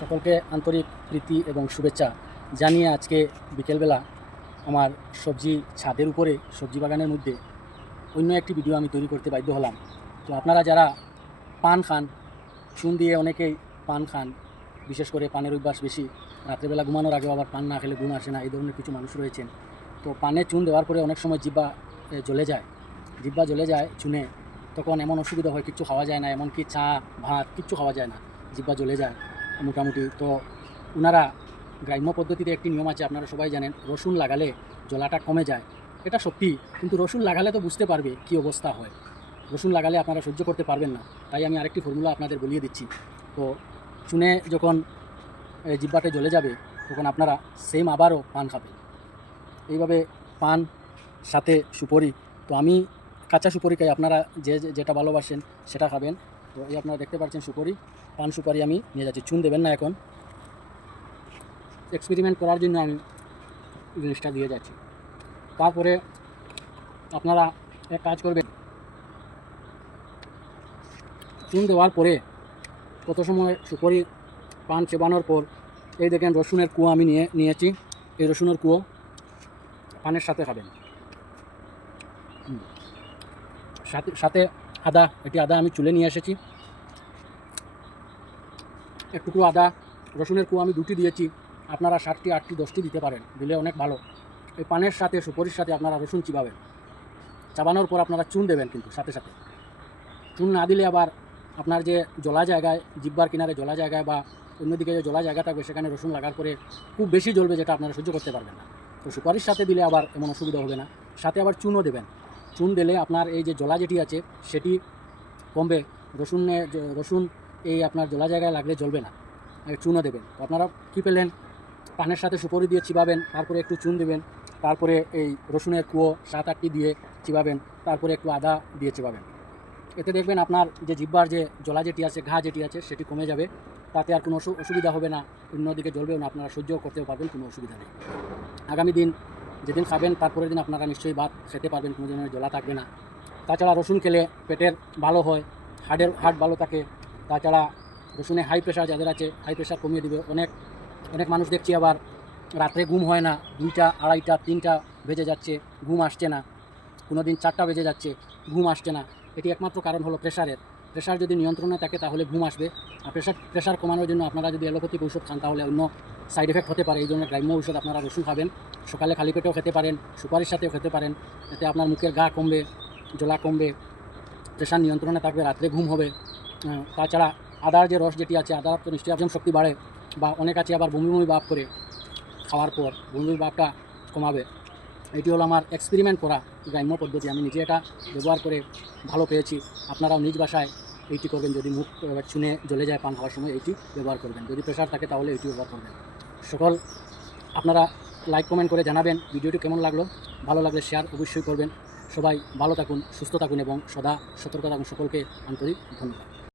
সকলকে আন্তরিক প্রীতি এবং শুভেচ্ছা জানিয়ে আজকে বিকেলবেলা আমার সবজি ছাদের উপরে সবজি বাগানের মধ্যে অন্য একটি ভিডিও আমি তৈরি করতে বাধ্য হলাম। তো আপনারা যারা পান খান, চুন দিয়ে অনেকেই পান খান, বিশেষ করে পানের অভ্যাস বেশি, রাত্রেবেলা ঘুমানোর আগেও আবার পান না খেলে ঘুম আসে না, এই ধরনের কিছু মানুষ রয়েছেন। তো পানে চুন দেওয়ার পরে অনেক সময় জিহ্বা জ্বলে যায় চুনে, তখন এমন অসুবিধা হয়, কিচ্ছু খাওয়া যায় না, এমনকি চা ভাত কিচ্ছু খাওয়া যায় না, জিহ্বা জ্বলে যায় মোটামুটি। তো ওনারা গ্রাম্য পদ্ধতিতে একটি নিয়ম আছে, আপনারা সবাই জানেন, রসুন লাগালে জ্বলাটা কমে যায়। এটা সত্যি, কিন্তু রসুন লাগালে তো বুঝতে পারবে কী অবস্থা হয়। রসুন লাগালে আপনারা সহ্য করতে পারবেন না, তাই আমি আরেকটি ফর্মুলা আপনাদের বলিয়ে দিচ্ছি। তো চুনে যখন জিহ্বাতে জ্বলে যাবে তখন আপনারা সেম আবারও পান খাবেন। এইভাবে পান সাথে সুপারি, তো আমি কাঁচা সুপারি খাই, আপনারা যেটা ভালোবাসেন সেটা খাবেন। তো এই আপনারা দেখতে পাচ্ছেন সুপারি, পান সুপারি আমি নিয়ে যাচ্ছি। চুন দেবেন না, এখন এক্সপেরিমেন্ট করার জন্য আমি জিনিসটা দিয়ে যাচ্ছি। তারপরে আপনারা এক কাজ করবেন, চুন দেওয়ার পরে কত সময় সুপারি পান চেবানোর পর এই দেখেন রসুনের কুয়ো আমি নিয়েছি, এই রসুনের কুয়ো পানের সাথে খাবেন। সাথে আদা, এটি আদা আমি চুলে নিয়ে এসেছি, একটুকু আদা, রসুনের কুয়ো আমি 2টি দিয়েছি, আপনারা 7টি 8টি 10টি দিতে পারেন, দিলে অনেক ভালো। এই পানের সাথে সুপারির সাথে আপনারা রসুন চিবাবেন, চাবানোর পর আপনারা চুন দেবেন, কিন্তু সাথে সাথে চুন না দিলে আবার আপনার যে জলা জায়গায়, জিহ্বার কিনারে জলা জায়গায় বা অন্যদিকে যে জলা জায়গা থাকবে সেখানে রসুন লাগার পরে খুব বেশি জ্বলবে, যেটা আপনারা সহ্য করতে পারবেন না। তো সুপারির সাথে দিলে আবার এমন অসুবিধা হবে না। সাথে আবার চুনও দেবেন, চুন দিলে আপনার এই যে জলা যেটি আছে সেটি কমবে, রসুন এই আপনার জলা জায়গায় লাগলে জ্বলবে না, চুনও দেবেন। তো আপনারা কী পেলেন, পানের সাথে সুপারি দিয়ে চিবাবেন, তারপরে একটু চুন দেবেন, তারপরে এই রসুনের কুয়ো 7-8টি দিয়ে চিবাবেন, তারপরে একটু আদা দিয়ে চিবাবেন। এতে দেখবেন আপনার যে জিহ্বার যে জলা যেটি আছে, ঘা যেটি আছে সেটি কমে যাবে, তাতে আর কোনো অসুবিধা হবে না, অন্যদিকে জ্বলবেও না, আপনারা সহ্য করতেও পারবেন, কোনো অসুবিধা নেই। আগামী দিন যেদিন খাবেন তারপরের দিন আপনারা নিশ্চয়ই ভাত খেতে পারবেন, কোনো ধরনের জ্বলা থাকবে না। তাছাড়া রসুন খেলে পেটের ভালো হয়, হার্ট ভালো থাকে। তাছাড়া রসুনে হাই প্রেশার যাদের আছে, হাই প্রেশার কমিয়ে দেবে। অনেক মানুষ দেখছি আবার রাত্রে ঘুম হয় না, 2টা 2:30 3টা বেজে যাচ্ছে, ঘুম আসছে না, কোনো দিন 4টা বেজে যাচ্ছে, ঘুম আসছে না। এটি একমাত্র কারণ হলো প্রেশারের। প্রেশার যদি নিয়ন্ত্রণে থাকে তাহলে ঘুম আসবে। আর প্রেশার কমানোর জন্য আপনারা যদি অ্যালোপ্যাথিক ঔষধ খান তাহলে অন্য সাইড এফেক্ট হতে পারে। এই জন্য গ্রাম্য ঔষধ আপনারা রসুন খাবেন, সকালে খালি পেটেও খেতে পারেন, সুপারির সাথেও খেতে পারেন। এতে আপনার মুখের ঘা কমবে, জ্বলা কমবে, প্রেশার নিয়ন্ত্রণে থাকবে, রাত্রে ঘুম হবে। তাছাড়া আদার যে রস যেটি আছে, আদার তো নিশ্চয়ই হজম শক্তি বাড়ে, বা অনেক আছে আবার বমি ভাব করে খাওয়ার পর, বমি ভাবটা কমাবে। এটি হলো আমার এক্সপেরিমেন্ট করা গ্রাম্য পদ্ধতি, আমি নিজে এটা ব্যবহার করে ভালো পেয়েছি। আপনারাও নিজ বাসায় এইটি করবেন, যদি মুখ চুনে জ্বলে যায় পান খাওয়ার সময় এইটি ব্যবহার করবেন, যদি প্রেশার থাকে তাহলে এইটি ব্যবহার করবেন। সকল আপনারা লাইক কমেন্ট করে জানাবেন ভিডিওটি কেমন লাগলো, ভালো লাগলে শেয়ার অবশ্যই করবেন। সবাই ভালো থাকুন, সুস্থ থাকুন এবং সদা সতর্ক থাকুন। সকলকে আন্তরিক ধন্যবাদ।